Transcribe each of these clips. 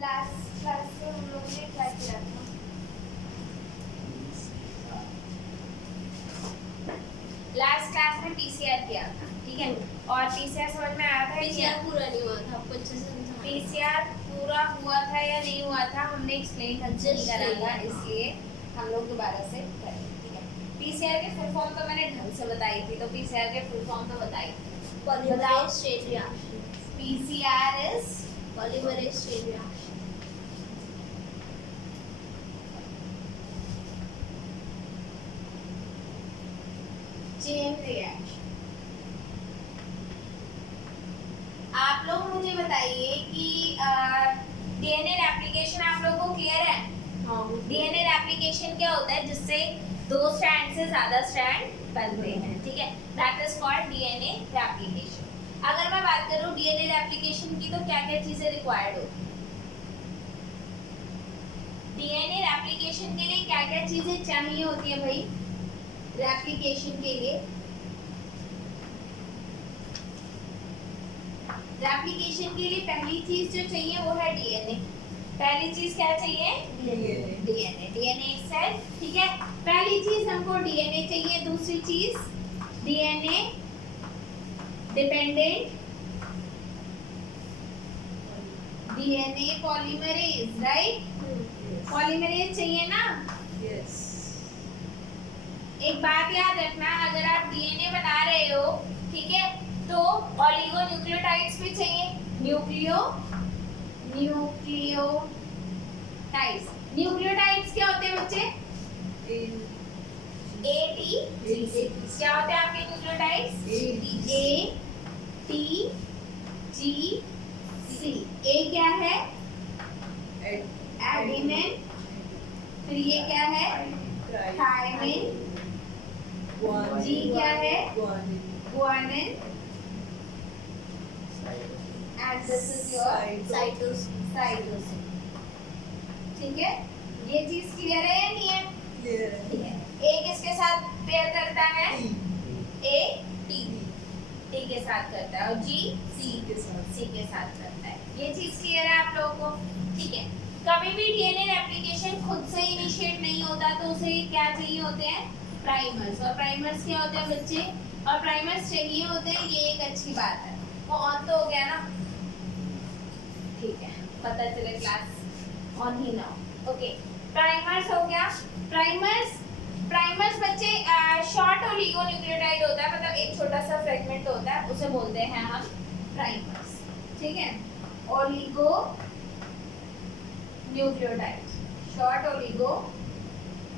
Last class में हम लोग ने क्या किया था? लास्ट क्लास में पीसीआर किया था, ठीक है। और पीसीआर समझ में आया था? पीसीआर पूरा नहीं हुआ था, आपको अच्छे से समझा। पीसीआर पूरा हुआ था या नहीं हुआ था हमने एक्सप्लेन ढंग से नहीं करा था, इसलिए हम लोग दोबारा से करेंगे, ठीक है। पीसीआर के फुल फॉर्म तो मैंने ढंग से बताई थी, तो पीसीआर के फुल फॉर्म तो बताई थी। Polymerase chain reaction. PCR is polymerase chain reaction. Chain reaction. आप लोग मुझे बताइए कि डीएनए रेप्लिकेशन आप लोगों को क्लियर है? हाँ। डीएनए रेप्लिकेशन क्या होता है? जिससे दो स्ट्रैंड से ज्यादा स्ट्रैंड बनते हैं, ठीक है। That is called DNA replication. अगर मैं बात करूं डीएनए रेप्लिकेशन की, तो क्या क्या चीजें रिक्वायर्ड होती हैं? डीएनए रेप्लिकेशन के लिए क्या क्या चीजें चाहिए होती है भाई? रेप्लिकेशन के लिए, रेप्लिकेशन के लिए पहली चीज जो चाहिए वो है डीएनए। पहली चीज क्या चाहिए? डीएनए। डीएनए सेल, ठीक है। पहली चीज हमको डीएनए चाहिए। दूसरी चीज DNA dependent DNA polymerase, right? Polymerase चाहिए ना? यस। एक बात याद रखना, अगर आप डीएनए बना रहे हो, ठीक है, तो ऑलिगोन्यूक्लियोटाइड्स भी चाहिए। न्यूक्लियोटाइड्स क्या होते हैं बच्चे? A T G. क्या होते हैं आपके न्यूक्लियोटाइड्स? ए टी जी सी। ए क्या है? एडेनिन। फिर ये क्या है? थायमिन। जी क्या है? Guanine. And this is your cytosine, ठीक है। ये चीज क्लियर है या नहीं है? ठीक है। ए किसके साथ पेयर करता है? ए टी के साथ करता है, और जी सी के साथ करता है। ये चीज क्लियर है आप लोगों को? ठीक है। कभी भी डीएनए रेप्लिकेशन खुद से इनिशिएट नहीं होता, तो उसे क्या चाहिए होते हैं? प्राइमर्स। और प्राइमर्स क्या होते हैं बच्चे? और प्राइमर्स चाहिए होते हैं, ये एक अच्छी बात है। वो ऑन तो हो गया ना? ठीक है, पता चले क्लास ऑन ही ना हो। ओके, प्राइमर्स हो गया। प्राइमर्स बच्चे शॉर्ट ओलिगोन्यूक्लियोटाइड होता है, मतलब एक छोटा सा फ्रेगमेंट होता है, उसे बोलते हैं हम प्राइमर्स, ठीक है। Oligo nucleotide, short oligo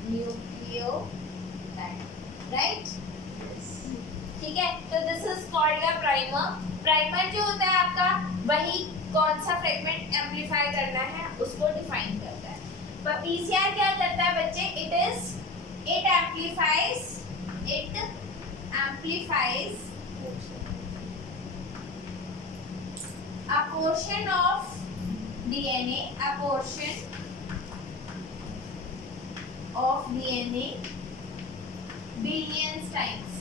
nucleotide, right? ठीक है। तो this is called a primer. Primer जो होता है आपका, वही कौन सा फ्रेगमेंट एम्पलीफाई करना है उसको डिफाइन करता है। पर पीसीआर क्या करता है बच्चे? It amplifies a portion of DNA, million times,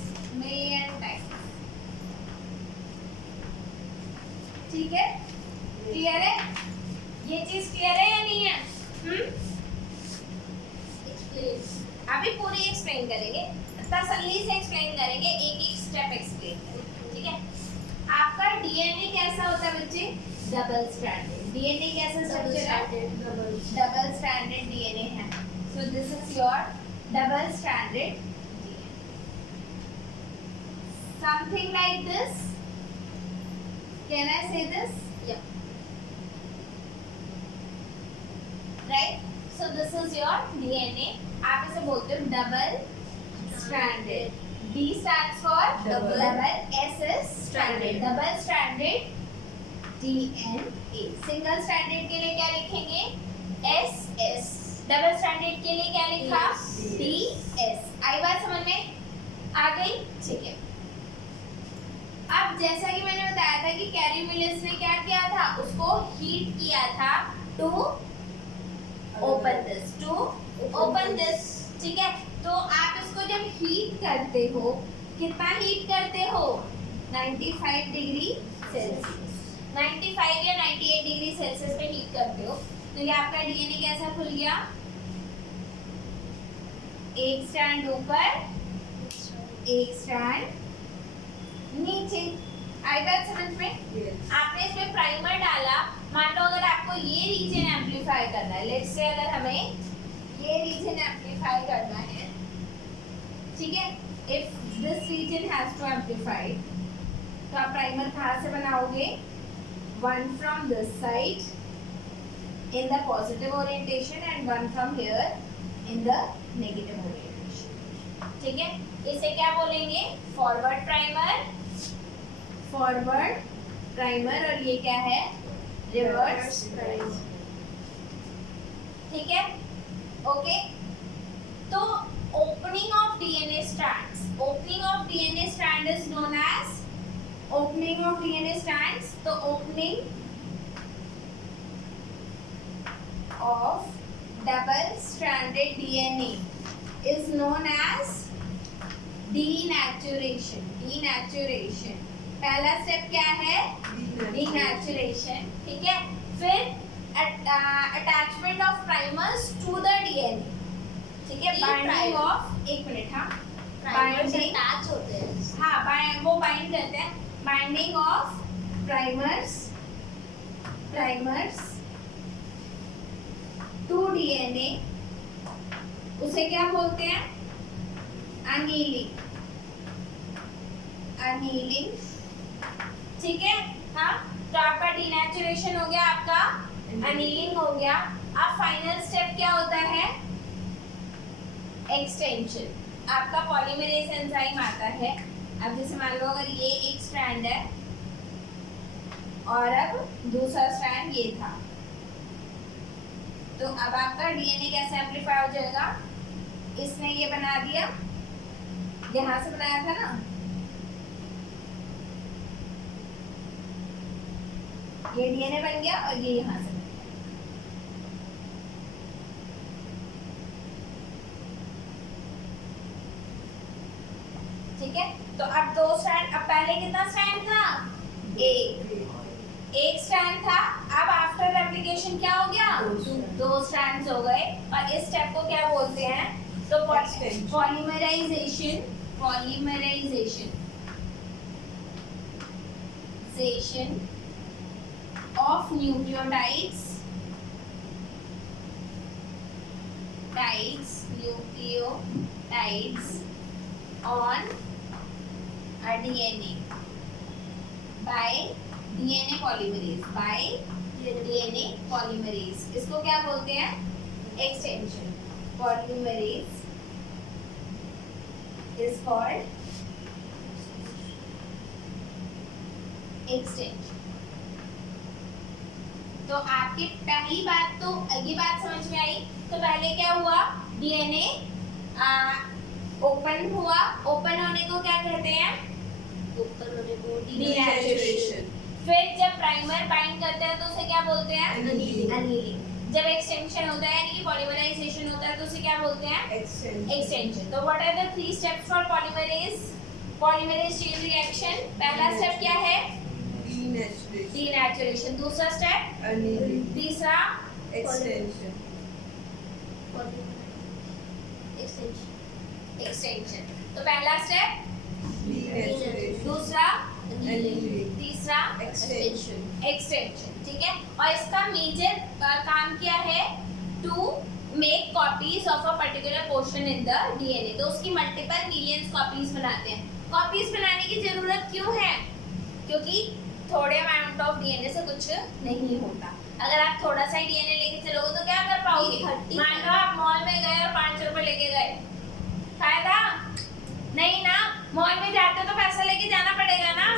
ठीक है। क्लियर है? ये चीज क्लियर है या नहीं है? अभी पूरी एक्सप्लेन करेंगे, तसल्ली से एक्सप्लेन करेंगे, एक एक स्टेप एक्सप्लेन करेंगे, ठीक है। आपका डीएनए कैसा होता है बच्चे? Double stranded. डीएनए कैसा स्ट्रक्चर है? डबल स्ट्रैंडेड डीएनए है। So this is your double stranded DNA, something like this. Can I say this? Yeah. Right? So this is your DNA. आप इसे बोलते हो double stranded. D stands for Double. S is stranded. Double stranded DNA। Single stranded के लिए क्या लिखेंगे? SS। Double stranded के लिए क्या लिखा? DS। आई बात समझ में? आ गई? ठीक है। अब जैसा कि मैंने बताया था कि कैरी मिलर्स ने क्या किया था? उसको हीट किया था टू ओपन दिस, ठीक है। तो आप इसको जब हीट करते हो, कितना हीट करते हो? 95 डिग्री सेल्सियस। 95 या 98 डिग्री सेल्सियस पे हीट करते हो तो ये आपका डीएनए कैसा खुल गया, एक स्ट्रैंड ऊपर एक स्ट्रैंड नीचे। आई बात समझ में? आपने इसमें प्राइमर डाला, मान लो अगर आपको ये रीजन एम्पलीफाई करना है, लेट्स से अगर हमें ये रीजन एम्पलीफाई करना है, ठीक है, if this region has to amplify, तो आप प्राइमर कहाँ से बनाओगे, one from this side in the positive orientation and one from here in the negative orientation, ठीक है। इसे क्या बोलेंगे, फॉरवर्ड प्राइमर, फॉरवर्ड प्राइमर, और ये क्या है, रिवर्स प्राइमर, ठीक है, ओके। तो opening of DNA strands, opening of DNA strand is known as opening of DNA strands, तो opening of double stranded DNA is known as denaturation, denaturation। पहला step क्या है, denaturation, ठीक है। फिर attachment of primers to the DNA, ठीक है, binding of, एक मिनट, हाँ, प्राइमर्स बाइंडिंग, अटैच होते हैं। हाँ, वो बाइंड करते हैं, binding of primers, primers to DNA, उसे क्या बोलते हैं, अनीलिंग, अनीलिंग, ठीक है। हाँ, तो आपका डीनेचुरेशन हो गया, आपका अनीलिंग हो गया। अब फाइनल स्टेप क्या होता है, एक्सटेंशन। आपका पॉलीमरेज एंजाइम आता है। अब जैसे मान लो अगर ये एक स्ट्रैंड है और अब दूसरा स्ट्रैंड ये था, तो अब आपका डीएनए कैसे एम्पलीफाई हो जाएगा, इसने ये बना दिया, यहाँ से बनाया था ना, ये डीएनए बन गया और ये यहाँ से बन गया, ठीक है। तो अब दो स्ट्रैंड, अब पहले कितना स्ट्रैंड था, एक स्ट्रैंड था, अब आफ्टर रेप्लिकेशन क्या हो गया, दो स्ट्रैंड्स हो गए, और इस स्टेप को क्या बोलते हैं, तो polymerization, polymerization of nucleotides, nucleotides on a DNA by DNA polymerase, by DNA polymerase। इसको क्या बोलते हैं, extension. Polymerase is called extension। तो आपकी पहली बात तो ये बात समझ में आई। तो पहले क्या हुआ, डीएनए ओपन हुआ, ओपन होने को क्या कहते हैं, ओपन होने को डीनेचुरेशन। फिर जब प्राइमर बाइंड करते हैं तो उसे क्या बोलते हैं, अनीलिंग। जब एक्सटेंशन होता है यानी कि पॉलीमराइजेशन होता है तो उसे क्या बोलते हैं, एक्सटेंशन। तो what are the three steps for polymerase chain reaction. पहला स्टेप क्या है, डीनेचुरेशन, दूसरा स्टेप तीसरा एक्सटेंशन। एक्सटेंशन। तो पहला स्टेप, दूसरा, तीसरा एक्सटेंशन, ठीक है। और इसका मेजर काम क्या है, to make copies of a particular portion in the DNA. तो उसकी मल्टीपल मिलियंस कॉपीज बनाते हैं। कॉपीज बनाने की जरूरत क्यों है, क्योंकि थोड़े अमाउंट ऑफ डीएनए से कुछ नहीं होता। अगर आप थोड़ा सा ही डीएनए लेके चलोगे तो क्या कर पाओगे, मान लो आप मॉल में गए और 5 रुपए लेके गए, फायदा नहीं ना, मॉल में जाते तो पैसा लेके जाना पड़ेगा ना।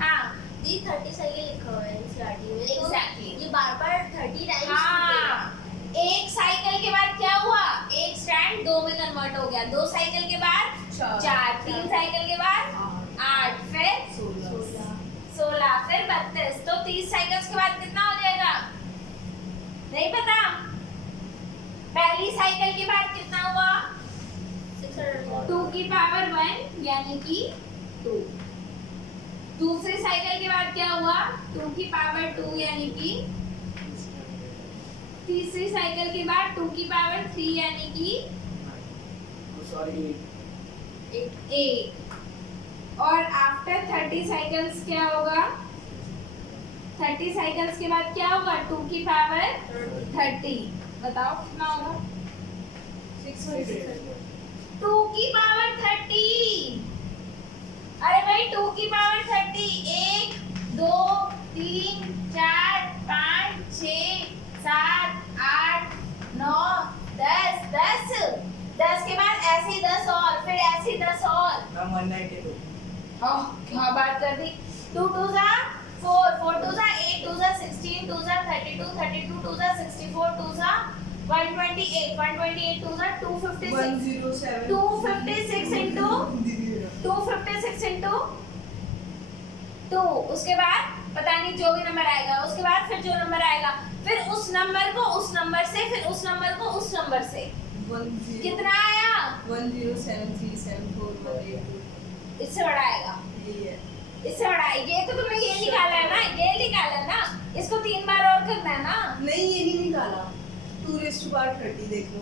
हाँ, ये 30 साइकिल लिखा हुआ है एनसीईआरटी में। एग्जैक्टली, ये बार-बार 30 टाइम्स। हाँ, एक साइकिल के बाद क्या हुआ, एक स्ट्रैंड 2 में कन्वर्ट हो गया, 2 साइकिल के बाद 4, 3 साइकिल के बाद 8, फिर 16, फिर 32। तो 30 साइकिल्स के बाद कितना हो जाएगा, नहीं पता। पहली साइकिल के बाद कितना हुआ, 2 की पावर 1 यानी कि 2। दूसरे साइकिल के बाद क्या हुआ 2 की पावर 2 यानी कि तीसरी साइकिल के बाद 2 की पावर 3 यानी कि सॉरी 8 और आफ्टर 30 साइकिल्स क्या होगा 30 साइकिल्स के बाद क्या होगा 2 की पावर 30 बताओ कितना होगा 2 की पावर 30 अरे भाई 2 की पावर 30 1 2 3 4 5 6 7 8 9 10 10 के बाद ऐसे ही 10 और फिर ऐसे ही 10 और मैम 192 ओह क्या बात कर दी 2 2 जा 4 4 2 जा 8 2 जा 16 2 जा 32 32 2 जा 64 2 जा 128 128 2 जा 256 107 256 into 256 into 2 उसके बाद पता नहीं जो भी नंबर आएगा उसके बाद फिर जो नंबर आएगा फिर उस नंबर को उस नंबर से फिर उस नंबर को उस नंबर से कितना आया 107374182 इससे बड़ा आएगा ये इससे बड़ा है ये तो तुमने ये निकाला है ना ये निकाला है ना इसको 3 बार और करना है ना नहीं ये नहीं निकाला 2 raised to power 30 देख लो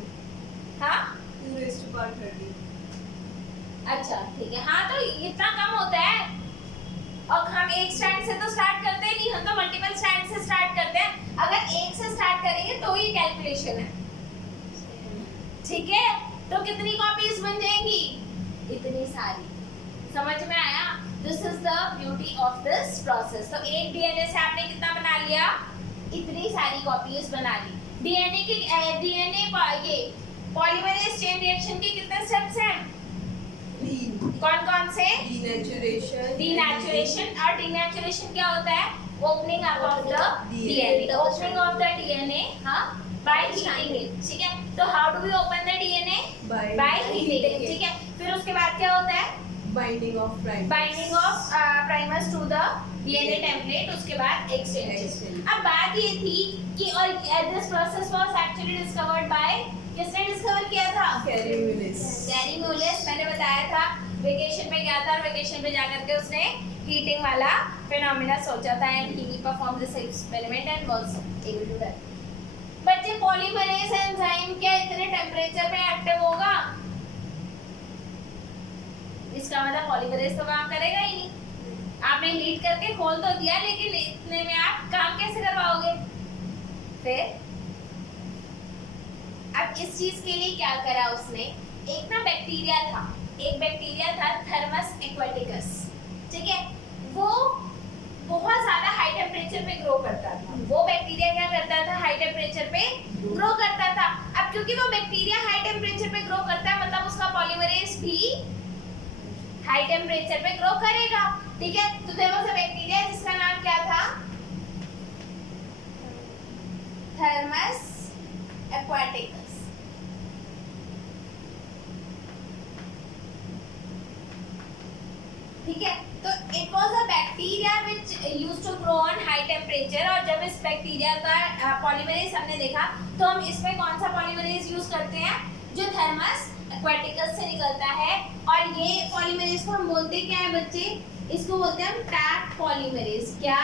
हाँ 2 raised to power 30 अच्छा ठीक है हाँ तो इतना कम होता है और हम एक स्टैंड से तो स्टार्ट करते नहीं हम तो मल्टीपल स्टैंड से स्टार्ट करते हैं अगर एक से स्टार्ट करेंगे तो ये कैलकुलेशन है ठीक है तो कितनी कॉपीज बन जाएंगी इतनी सारी समझ में आया this is the beauty of this process तो एक डीएनए से आपने कितना बना लिया इतनी सारी कॉपीज बना ली डीएनए ये पॉलीमरेज चेन रिएक्शन के कितने स्टेप्स हैं कौन से डीनेचुरेशन और डीनेचुरेशन क्या होता है opening up of the DNA opening of the DNA हां बाय हीटिंग इट ठीक है तो how do we open the DNA by heating it ठीक है फिर उसके बाद क्या होता है binding of primers to the DNA template उसके बाद एक्सचेंज अब बात ये थी कि और this process was actually discovered by किसने डिस्कवर किया था कैरी म्यूलेस मैंने बताया था वेकेशन पे गया था और वेकेशन पे जाकर के उसने हीटिंग वाला फिनोमेना सोचा था and he perform this experiment and was able to do बच्चे पॉलीमरेज एंजाइम क्या इतने टेंपरेचर पे एक्टिव होगा इसका मतलब पॉलीमरेज तो काम करेगा ही नहीं आपने हीट करके खोल तो दिया लेकिन इतने में आप काम कैसे करवाओगे फिर अब इस चीज के लिए क्या करा उसने एक ना बैक्टीरिया था थर्मस एक्वाटिकस ठीक है वो बहुत ज्यादा हाई टेम्परेचर पे ग्रो करता था वो बैक्टीरिया क्या करता था हाई टेम्परेचर पे ग्रो करता था अब क्योंकि वो बैक्टीरिया हाई टेम्परेचर पे ग्रो करता है मतलब उसका पॉलीमरेज भी हाई टेम्परेचर पे ग्रो करेगा ठीक है तो देयर वाज अ बैक्टीरिया जिसका नाम क्या था थर्मस एक्वाटिकस ठीक है तो it was a bacteria which used to grow on high temperature और जब इस बैक्टीरिया का पॉलीमरेज हमने देखा तो हम इसमें कौन सा पॉलीमरेज यूज करते हैं जो थर्मस एक्वाटिकस से निकलता है और ये पॉलीमरेज को हम बोलते क्या है बच्चे इसको बोलते हैं हम टैक पॉलीमरेज क्या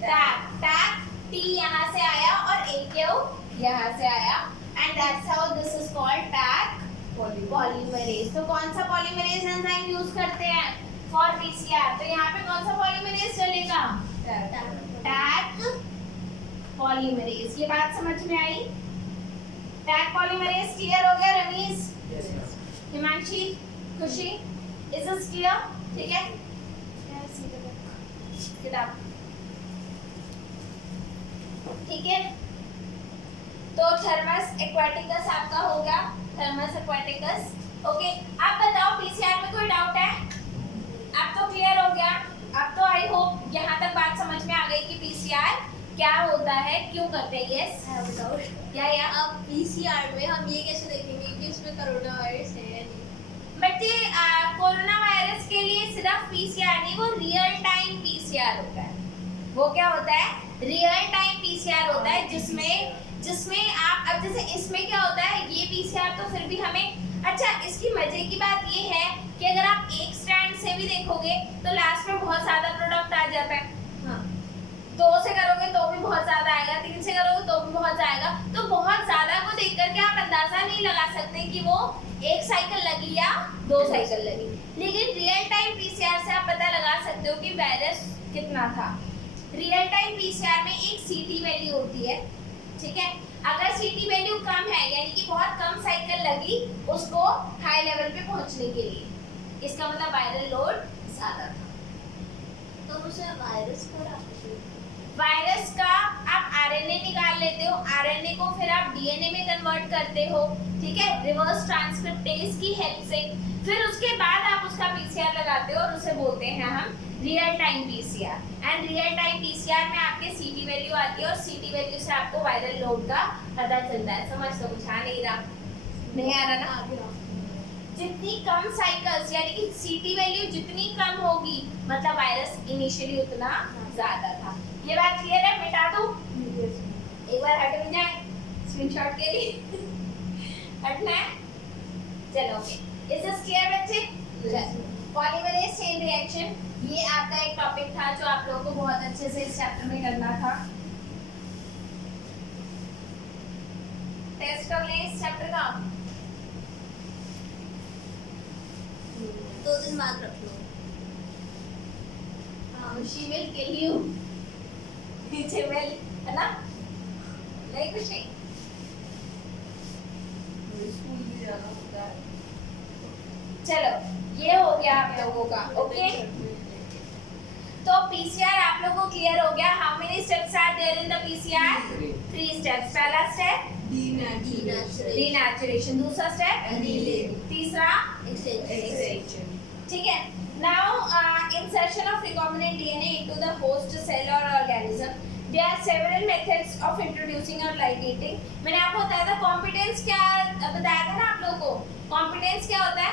टैक टी यहाँ से आया और ए क्यू यहाँ से आया and that's how this is called Taq polymerase तो कौन सा पॉलीमरेज एंजाइम यूज करते हैं फॉर पीसीआर तो यहाँ पे कौन सा पॉलीमरेज चलेगा टैक पॉलीमरेज ये बात समझ में आई टैग पॉलीमरेज क्लियर हो गया रमीज हिमांशी खुशी इज दिस क्लियर ठीक है किताब ठीक है तो थर्मस एक्वाटिकस आपका हो गया थर्मस एक्वाटिकस ओके अब बताओ पीसीआर में कोई डाउट है अब तो क्लियर हो गया अब तो आई होप यहाँ तक बात समझ में आ गई कि पीसीआर क्या होता है क्यों करते हैं यस बताओ या अब पीसीआर में हम ये कैसे देखेंगे कि उसमें कोरोना वायरस है या नहीं बच्चे कोरोना वायरस के लिए सिर्फ पीसीआर नहीं वो रियल टाइम पीसीआर होता है वो क्या होता है रियल टाइम पीसीआर होता है जिसमें आप अब जैसे इसमें क्या होता है ये पीसीआर तो फिर भी हमें अच्छा इसकी मजे की बात ये है कि अगर आप एक स्ट्रैंड से भी देखोगे तो लास्ट में बहुत ज्यादा प्रोडक्ट आ जाता है। हाँ 2 से करोगे तो भी बहुत ज्यादा आएगा, 3 से करोगे तो भी बहुत जाएगा। तो बहुत ज्यादा को देख करके आप अंदाजा नहीं लगा सकते कि वो 1 साइकिल लगी या 2 साइकिल लगी। लेकिन रियल टाइम पीसीआर से आप पता लगा सकते हो कि वायरस कितना था। रियल टाइम पीसीआर में एक सीटी वैल्यू होती है, ठीक है। अगर सीटी वैल्यू कम है यानी कि बहुत कम साइकिल लगी उसको हाई लेवल पे पहुंचने के लिए, इसका मतलब वायरल लोड ज्यादा था। तो मुझे वायरस का वायरस का आप आरएनए निकाल लेते हो, आरएनए को फिर आप डीएनए में कन्वर्ट करते हो, ठीक है, रिवर्स ट्रांसक्रिप्टेज की हेल्प से। फिर उसके बाद आप उसका पीसीआर लगाते हो और उसे बोलते हैं हम real time PCR. And real time PCR में आपके सीटी वैल्यू आती है और सीटी वैल्यू से आपको वायरल लोड का पता चलता है। समझ समझा नहीं रहा, नहीं आ रहा ना। जितनी कम साइकिल्स यानी कि सीटी वैल्यू जितनी कम होगी मतलब वायरस इनिशियली उतना ज्यादा था। ये बात क्लियर है? मिटा दूं? एक बार हट भी जाए स्क्रीनशॉट के लिए हटना है, चलो ओके। इज दिस क्लियर बच्चे? पॉलीमरेज चेन रिएक्शन ये आपका एक टॉपिक था जो आप लोगों को बहुत अच्छे से इस चैप्टर में करना था। टेस्ट कर लें इस चैप्टर का। 2 दिन बाद रख लो। She will kill you. She will, है ना? नहीं कुछ नहीं। स्कूल भी जाना होता है। चलो ये हो गया आप लोगों का, ओके। तो पीसीआर आप लोगों को क्लियर हो गया। How many steps are there in the PCR? 3 steps. पहला स्टेप डीनेचुरेशन, दूसरा स्टेप तीसरा एक्सटेंशन। ठीक है। Now insertion of recombinant DNA into the host cell or organism. There are several methods of introducing or ligating. मैंने आपको बताया था कॉम्पिटेंस क्या बताया था ना आप लोगों को। कॉम्पिटेंस क्या होता है?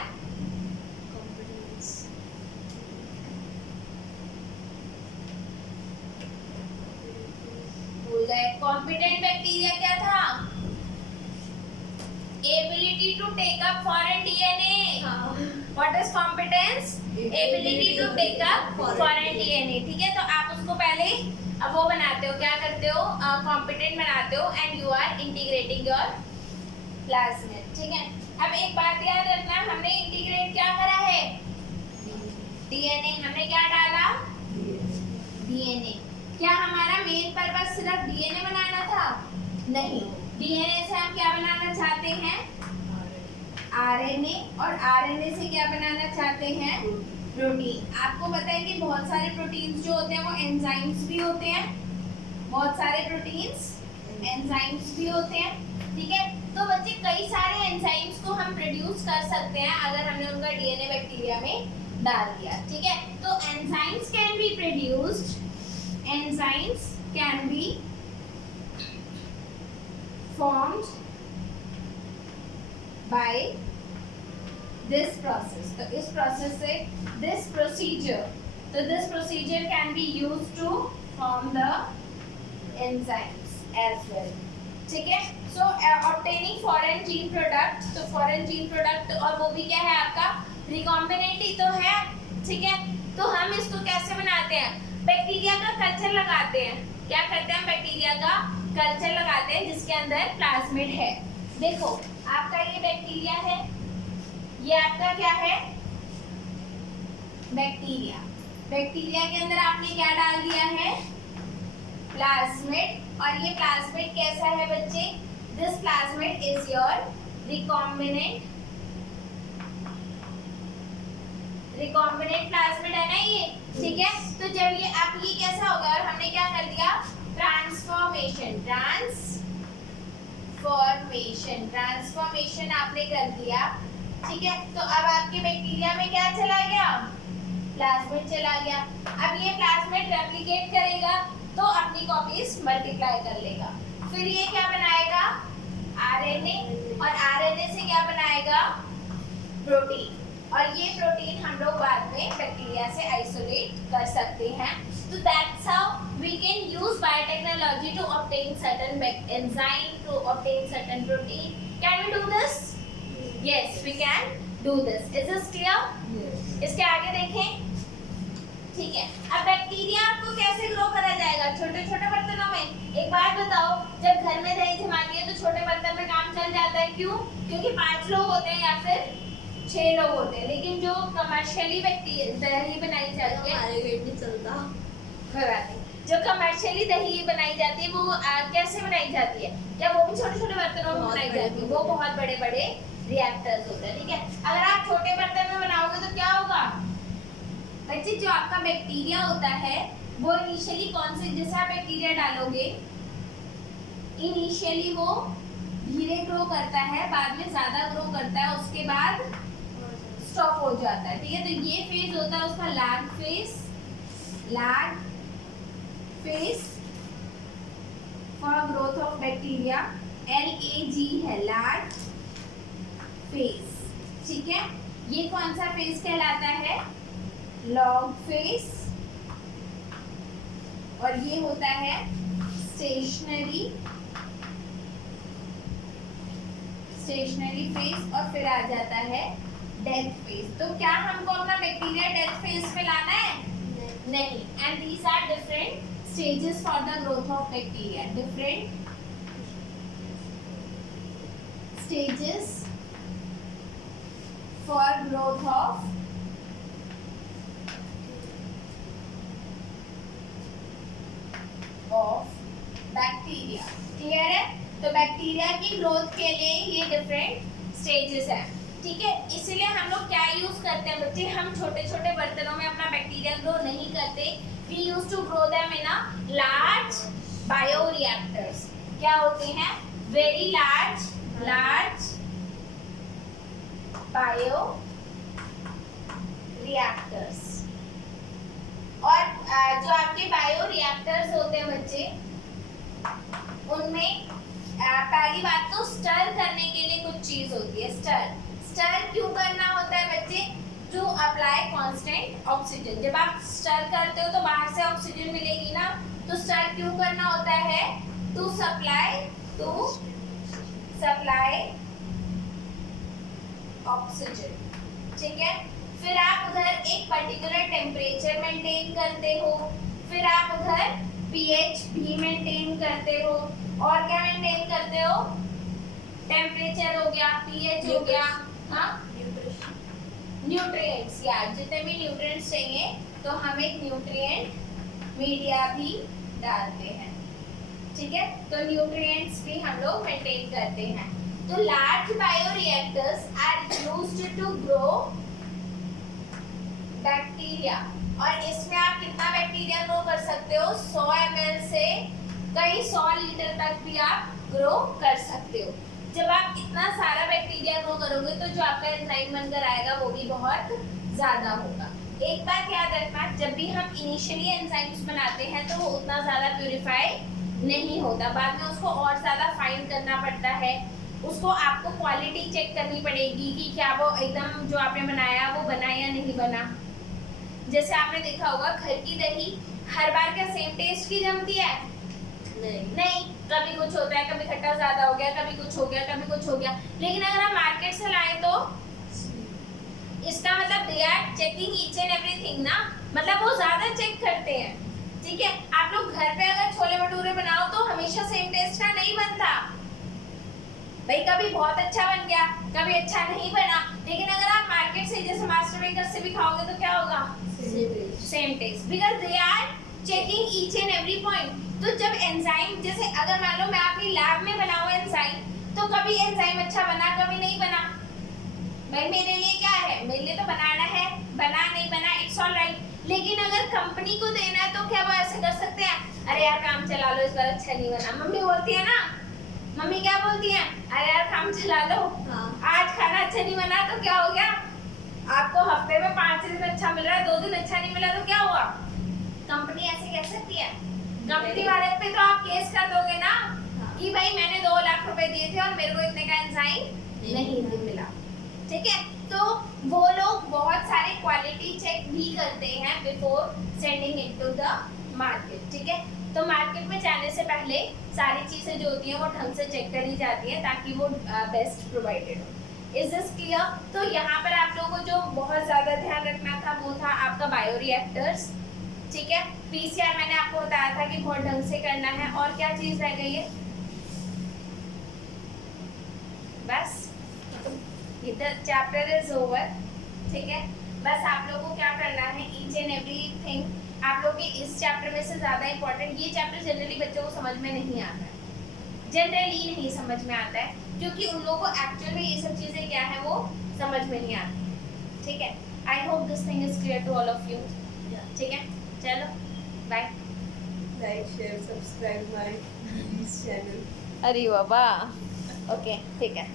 भूल गए। कॉम्पिटेंट बैक्टीरिया क्या था? Ability to take up foreign DNA. What is competence? Ability to take up foreign DNA. ठीक है, तो आप उसको पहले अब वो बनाते हो, क्या करते हो? कॉम्पिटेंट बनाते हो and you are integrating your plasmid. ठीक है, अब एक बात याद रखना, हमने इंटीग्रेट क्या करा है? डीएनए। हमने क्या डाला? डीएनए। क्या हमारा मेन पर्पस सिर्फ डीएनए बनाना था? नहीं, डीएनए से हम क्या बनाना चाहते हैं? आरएनए। और आरएनए से क्या बनाना चाहते हैं? प्रोटीन। आपको पता है कि बहुत सारे प्रोटीन्स जो होते हैं वो एंजाइम्स भी होते हैं। बहुत सारे प्रोटीन्स एंजाइम्स भी होते हैं, ठीक है। तो बच्चे कई सारे एंजाइम्स को हम प्रोड्यूस कर सकते हैं अगर हमने उनका डीएनए बैक्टीरिया में डाल दिया, ठीक है। तो enzymes can be produced, enzymes can be formed by this process. तो इस process से this procedure can be used to form the enzymes as well. ठीक है। So obtaining foreign gene product, तो foreign gene product और वो भी क्या है आपका? recombinant ही तो है, ठीक है। तो हम इसको कैसे बनाते हैं? बैक्टीरिया का कल्चर लगाते हैं। क्या करते हैं? बैक्टीरिया का कल्चर लगाते हैं जिसके अंदर प्लाज्मिड है। देखो आपका ये बैक्टीरिया है, ये आपका क्या है? बैक्टीरिया। बैक्टीरिया के अंदर आपने क्या डाल दिया है? प्लाज्मिड। और ये प्लाज्मिड कैसा है बच्चे? This plasmid is your recombinant plasmid है ना ये, ठीक है। तो जब ये अब ये कैसा होगा और हमने क्या कर दिया? ट्रांसफॉर्मेशन आपने कर दिया, ठीक है। तो अब आपके बैक्टीरिया में क्या चला गया? प्लाज्मिड चला गया। अब ये प्लाज्मिड रेप्लिकेट करेगा तो अपनी कॉपीज मल्टीप्लाई कर लेगा। फिर ये क्या बनाएगा? आरएनए। और आरएनए से क्या बनाएगा? प्रोटीन। और ये प्रोटीन हम लोग बाद में बैक्टीरिया से आइसोलेट कर सकते हैं। So that's how we can use biotechnology to obtain certain enzyme, to obtain certain protein. Can we do this? Yes, we can do this. Is this clear? इसके आगे देखें, ठीक है। अब बैक्टीरिया आपको कैसे ग्रो करा जाएगा? छोटे छोटे बर्तनों में। एक बात बताओ, जब घर में दही जमाती है तो छोटे बर्तन में काम चल जाता है, क्यों? क्योंकि 5 लोग होते हैं या फिर 6 लोग होते हैं। लेकिन जो कमर्शियली दही बनाई जाती है, हमारे पेट नहीं चलता। जो कमर्शियली दही बनाई जाती है वो कैसे बनाई जाती है? क्या वो भी छोटे छोटे बर्तनों में बनाई जाती है? वो बहुत बड़े बड़े रिएक्टर्स होते हैं, ठीक है। अगर आप छोटे बर्तन में बनाओगे तो क्या होगा बच्चे? जो आपका बैक्टीरिया होता है वो इनिशियली कौन से, जैसे आप बैक्टीरिया डालोगे इनिशियली वो धीरे ग्रो करता है, बाद में ज्यादा ग्रो करता है, उसके बाद स्टॉप हो जाता है, ठीक है। तो ये फेज होता है उसका lag phase, lag phase for growth of bacteria, LAG है, लैग फेज, ठीक है। ये कौन सा फेज कहलाता है? Log phase. और ये होता है स्टेशनरी फेज, और फिर आ जाता है डेथ फेज। तो क्या हमको अपना बैक्टीरिया डेथ फेज पे लाना है? नहीं। And these are different stages for the growth of bacteria, different stages for growth of bacteria. Clear है? तो बैक्टीरिया की ग्रोथ के लिए ये डिफरेंट स्टेजेस है, ठीक है। इसलिए हम लोग क्या यूज करते हैं बच्चे? हम छोटे छोटे बर्तनों में अपना बैक्टीरिया ग्रो नहीं करते। We use to grow them in a large bioreactors. क्या होते हैं? Very large bio reactors. और जो आपके बायो रिएक्टर्स होते हैं बच्चे, उनमें पहली बात तो स्टर करने के लिए कुछ चीज होती है। स्टर क्यों करना होता है बच्चे? To apply constant oxygen. जब आप स्टर करते हो तो बाहर से ऑक्सीजन मिलेगी ना, तो स्टर क्यों करना होता है? टू सप्लाई ऑक्सीजन, ठीक है। फिर आप उधर एक पर्टिकुलर टेम्परेचर मेंटेन करते हो, फिर आप उधर पीएच भी मेंटेन करते हो, और क्या मेंटेन करते हो? टेम्परेचर हो गया, पीएच हो गया, हाँ, न्यूट्रिएंट्स, यार जितने भी न्यूट्रिएंट्स चाहिए तो हम एक न्यूट्रिएंट मीडिया भी डालते हैं, ठीक है। तो न्यूट्रिएंट्स भी हम लोग मेंटेन करते हैं। तो large bioreactors are used to grow bacteria. और इसमें आप कितना बैक्टीरिया ग्रो कर सकते हो? 100 ml से कई 100 लीटर तक भी आप ग्रो कर सकते हो। जब आप इतना सारा बैक्टीरिया ग्रो करोगे तो जो आपका एंजाइम बनकर आएगा वो भी बहुत ज्यादा होगा। एक बात याद रखना, जब भी हम इनिशियली एंजाइम्स बनाते हैं तो वो उतना ज्यादा प्यूरिफाई नहीं होता, बाद में उसको और ज्यादा फाइन करना पड़ता है। उसको आपको क्वालिटी चेक करनी पड़ेगी कि क्या वो एकदम जो आपने बनाया वो बना या नहीं बना। जैसे आपने देखा होगा घर की दही हर बार क्या सेम टेस्ट की जमती है? नहीं, कभी कुछ होता है, कभी खट्टा ज्यादा हो गया, कभी कुछ हो गया, कभी कुछ हो गया। लेकिन अगर हम मार्केट से लाएं तो इसका मतलब they are checking each and everything ना, मतलब वो ज्यादा चेक करते हैं, ठीक है। आप लोग घर पे अगर छोले भटूरे बनाओ तो हमेशा सेम टेस्ट का नहीं बनता भाई, कभी बहुत अच्छा बन गया, कभी अच्छा नहीं बना। लेकिन अगर आप मार्केट से जैसे मास्टर मेकर से भी खाओगे तो क्या होगा? Same taste, because they are checking each and every point. तो जब एंजाइम, जैसे अगर मान लो मैं अपनी लैब में बनाऊं एंजाइम, तो कभी एंजाइम अच्छा बना, कभी नहीं बना। भाई मेरे लिए क्या है? मेरे लिए तो बनाना है, बना नहीं बना इट्स ऑल राइट। लेकिन अगर कंपनी को देना है तो क्या वो ऐसे कर सकते हैं? अरे यार काम चला लो, इस बार अच्छा नहीं बना। मम्मी बोलती है ना, मम्मी क्या बोलती है? अरे यार काम चला लो, आज खाना अच्छा नहीं बना तो क्या हो गया? आपको हफ्ते में 5 दिन अच्छा मिल रहा है, 2 दिन अच्छा नहीं मिला तो क्या हुआ? कंपनी ऐसे कह सकती है? कंपनी वाले पे तो आप केस कर दोगे ना कि भाई मैंने 2 लाख रुपए दिए थे और मेरे को इतने का एंजाइम नहीं मिला, ठीक है। तो वो लोग बहुत सारे क्वालिटी चेक भी करते हैं before sending it to the market, ठीक है। तो मार्केट में जाने से पहले सारी चीजें जो होती हैं वो ढंग से चेक करी जाती है ताकि वो बेस्ट प्रोवाइडेड हो। Is this clear? तो यहाँ पर आप लोगों को जो बहुत ज्यादा ध्यान रखना था वो था आपका बायोरिएक्टर्स, ठीक है। पीसीआर मैंने आपको बताया था कि बहुत ढंग से करना है। और क्या चीज रह गई है? बस ये चैप्टर इज ओवर, ठीक है। बस आप लोगों को क्या करना है, ईच एंड एवरीथिंग आप लोग के इस चैप्टर में से ज्यादा इंपॉर्टेंट, ये चैप्टर जनरली बच्चों को समझ में नहीं आता है, जनरली नहीं समझ में आता है, क्योंकि उन लोगों को एक्चुअल में ये सब चीजें क्या है वो समझ में नहीं आती, ठीक है। I hope this thing is clear to all of you, ठीक है। चलो bye. Like share subscribe my channel. अरे बाबा, ओके ठीक है।